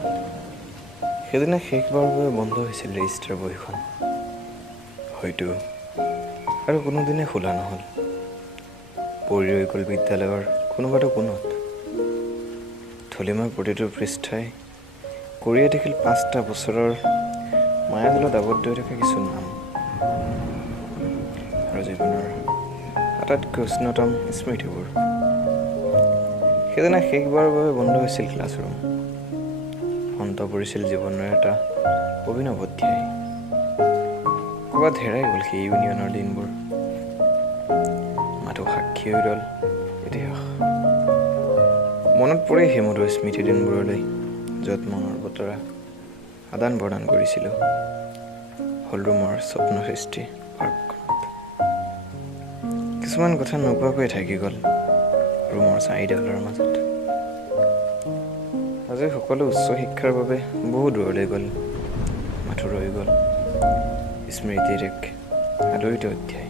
সেইদিনা শেষবাৰৰ বাবে বন্ধ হৈছিল ৰেজিষ্টাৰ বহীখন। হয়তো আৰু কোনোদিনে খোলা নহ'ল। পৰি ৰৈ গ'ল বিদ্যালয়ৰ কোনোবাটো কোণত। থলিমাৰ প্ৰতিটো পৃষ্ঠাই কৰিয়ে দেখিল 5টা বছৰৰ মায়াজালত আবদ্ধ হৈ থকা কিছু নাম আৰু জীৱনৰ আটাইতকৈ উষ্ণতম স্মৃতিবোৰ। সেইদিনা শেষবাৰৰ বাবে বন্ধ হৈছিল ক্লাছৰুম। অন্ত পৰিছিল জীৱনৰ এটা অভিনৱ অধ্যায়। ক'ৰবাত হেৰাই গ'ল সেই ইউনিয়নৰ দিনবোৰ। মাথো সাক্ষী হৈ ৰ'ল ইতিহাস। মনত পৰে সেই মধুৰ স্মৃতি দিনবোৰলৈ, য'ত মনৰ বতৰা আদান প্ৰদান কৰিছিলোঁ হলৰুমৰ স্বপ্ন সৃষ্টি পাৰ্কখনত। কিছুমান কথা নোকোৱাকৈ থাকি গ'ল ৰুমৰ চাৰিডালৰ মাজত। আজি সকলো উচ্চ শিক্ষাৰ বাবে বহু দূৰলৈ গ'ল, মাথো ৰৈ গ'ল স্মৃতিৰ এক আলোড়িত অধ্যায়।